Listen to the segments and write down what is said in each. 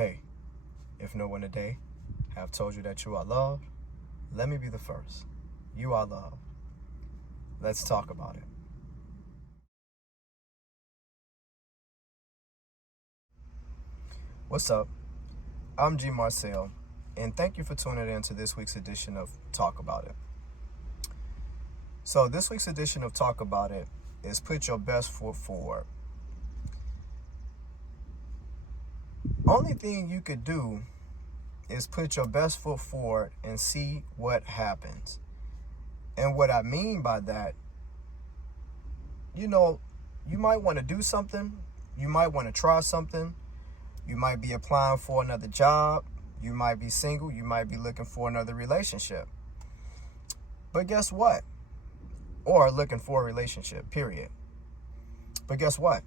Hey, if no one today have told you that you are loved, let me be the first. You are loved. Let's talk about it. What's up? I'm G. Marcel, and thank you for tuning in to this week's edition of Talk About It. So this week's edition of Talk About It is put your best foot forward. Only thing you could do is put your best foot forward and see what happens. And what I mean by that, you might want to do something, you might want to try something, you might be applying for another job, you might be single, you might be looking for another relationship. But guess what? Or looking for a relationship, period. But guess what?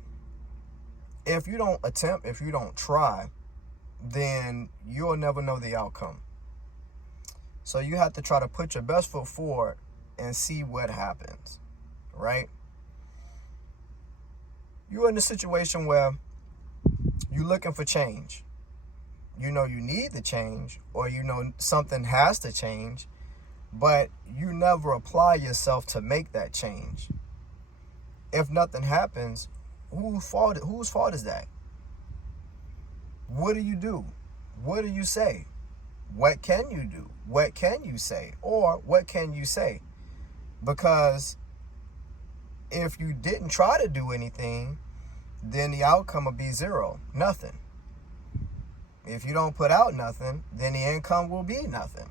If you don't attempt, if you don't try, then you'll never know the outcome. So you have to try to put your best foot forward and see what happens, right? You're in a situation where you're looking for change. You know you need the change, or you know something has to change, but you never apply yourself to make that change. If nothing happens, whose fault is that? What do you do? What do you say? What can you do? What can you say? Or what can you say? Because if you didn't try to do anything, then the outcome will be zero, nothing. If you don't put out nothing, then the income will be nothing.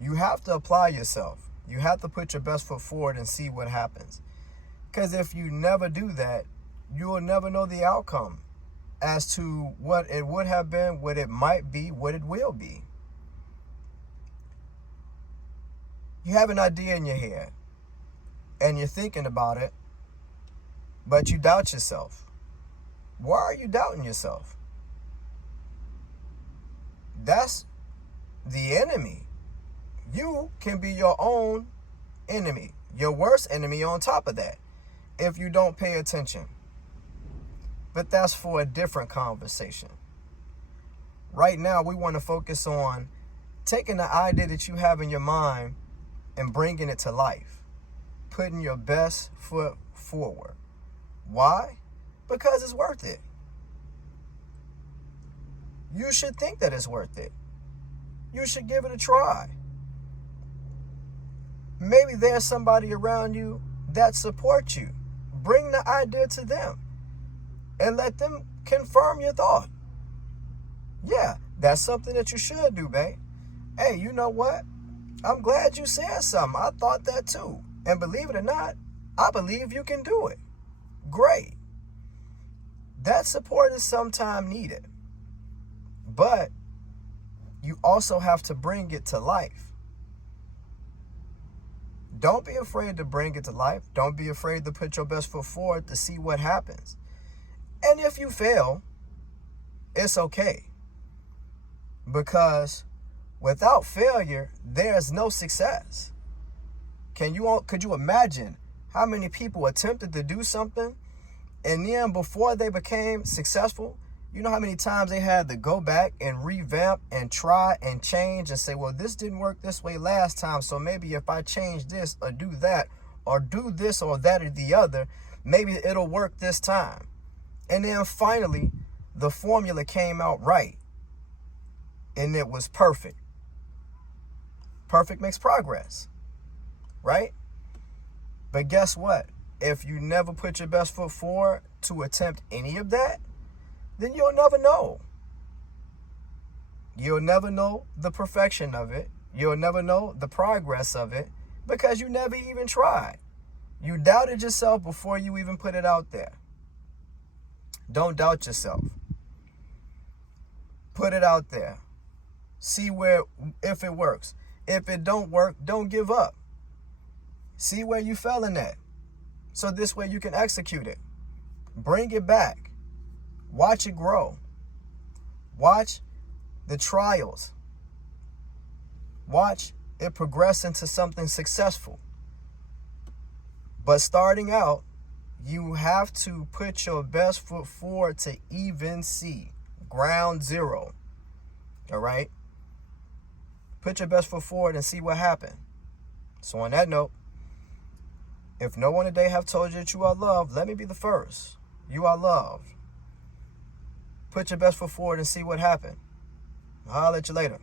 You have to apply yourself. You have to put your best foot forward and see what happens. Because if you never do that, you will never know the outcome as to what it would have been, what it might be, what it will be. You have an idea in your head and you're thinking about it, but you doubt yourself. Why are you doubting yourself? That's the enemy. You can be your own enemy, your worst enemy on top of that, if you don't pay attention. But that's for a different conversation. Right now, we want to focus on taking the idea that you have in your mind and bringing it to life, putting your best foot forward. Why? Because it's worth it. You should think that it's worth it. You should give it a try. Maybe there's somebody around you that supports you. Bring the idea to them and let them confirm your thought. Yeah, that's something that you should do, babe. Hey, you know what? I'm glad you said something. I thought that too. And believe it or not, I believe you can do it. Great. That support is sometimes needed. But you also have to bring it to life. Don't be afraid to bring it to life. Don't be afraid to put your best foot forward to see what happens. And if you fail, it's okay. Because without failure, there's no success. Could you imagine how many people attempted to do something, and then before they became successful, you know how many times they had to go back and revamp and try and change and say, well, this didn't work this way last time, so maybe if I change this or do that or do this or that or the other, maybe it'll work this time. And then finally, the formula came out right, and it was perfect. Perfect makes progress, right? But guess what? If you never put your best foot forward to attempt any of that, then you'll never know. You'll never know the perfection of it. You'll never know the progress of it because you never even tried. You doubted yourself before you even put it out there. Don't doubt yourself. Put it out there. See if it works. If it don't work, don't give up. See where you fell in that. So this way you can execute it. Bring it back. Watch it grow. Watch the trials. Watch it progress into something successful. But starting out, You have to put your best foot forward to even see. Ground zero. All right? Put your best foot forward and see what happened. So on that note, if no one today have told you that you are loved, let me be the first. You are loved. Put your best foot forward and see what happened. I'll let you later.